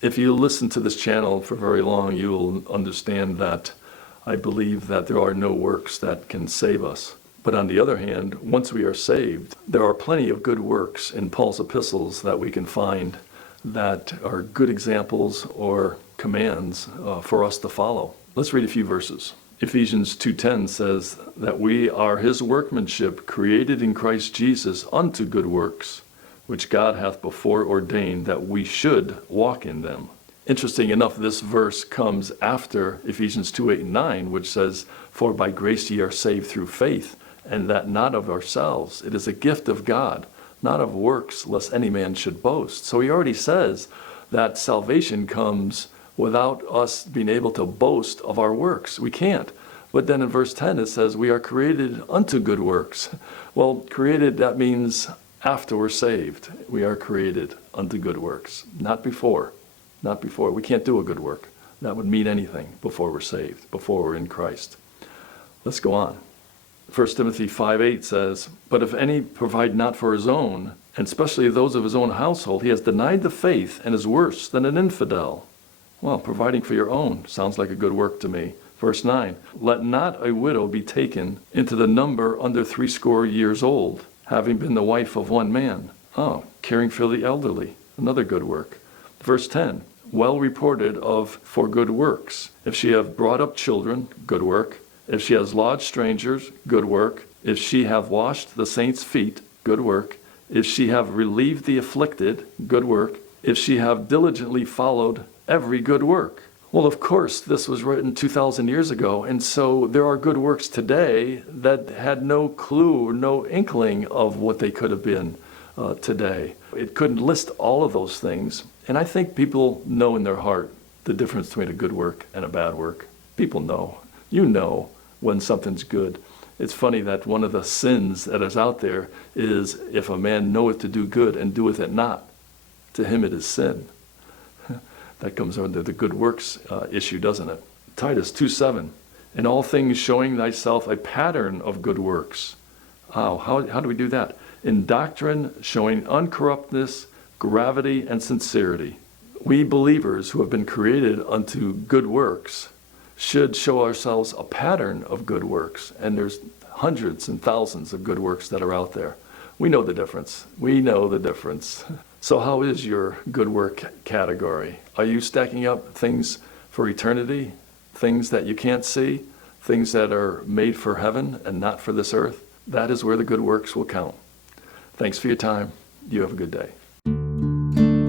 If you listen to this channel for very long, you will understand that I believe that there are no works that can save us. But on the other hand, once we are saved, there are plenty of good works in Paul's epistles that we can find that are good examples or commands for us to follow. Let's read a few verses. Ephesians 2:10 says that we are his workmanship, created in Christ Jesus unto good works, which God hath before ordained that we should walk in them. Interesting enough, this verse comes after Ephesians 2:8-9, which says, for by grace ye are saved through faith, and that not of ourselves. It is a gift of God, not of works, lest any man should boast. So he already says that salvation comes without us being able to boast of our works. We can't. But then in verse 10 it says, we are created unto good works. Well, created, that means after we're saved. We are created unto good works. Not before. Not before. We can't do a good work. That would mean anything before we're saved, before we're in Christ. Let's go on. 1 Timothy 5:8 says, but if any provide not for his own, and especially those of his own household, he has denied the faith and is worse than an infidel. Well, providing for your own sounds like a good work to me. Verse 9, let not a widow be taken into the number under 80 years old, having been the wife of one man. Oh, caring for the elderly, another good work. Verse 10, well reported of for good works. If she have brought up children, good work. If she has lodged strangers, good work. If she have washed the saints' feet, good work. If she have relieved the afflicted, good work. If she have diligently followed every good work. Well, of course, this was written 2,000 years ago, and so there are good works today that had no clue, no inkling of what they could have been today. It couldn't list all of those things, and I think people know in their heart the difference between a good work and a bad work. People know. You know when something's good. It's funny that one of the sins that is out there is, if a man knoweth to do good and doeth it not, to him it is sin. That comes under the good works issue, doesn't it? Titus 2:7, in all things showing thyself a pattern of good works. How do we do that? In doctrine showing uncorruptness, gravity, and sincerity. We believers who have been created unto good works should show ourselves a pattern of good works. And there's hundreds and thousands of good works that are out there. We know the difference. We know the difference. So how is your good work category? Are you stacking up things for eternity? Things that you can't see? Things that are made for heaven and not for this earth? That is where the good works will count. Thanks for your time. You have a good day.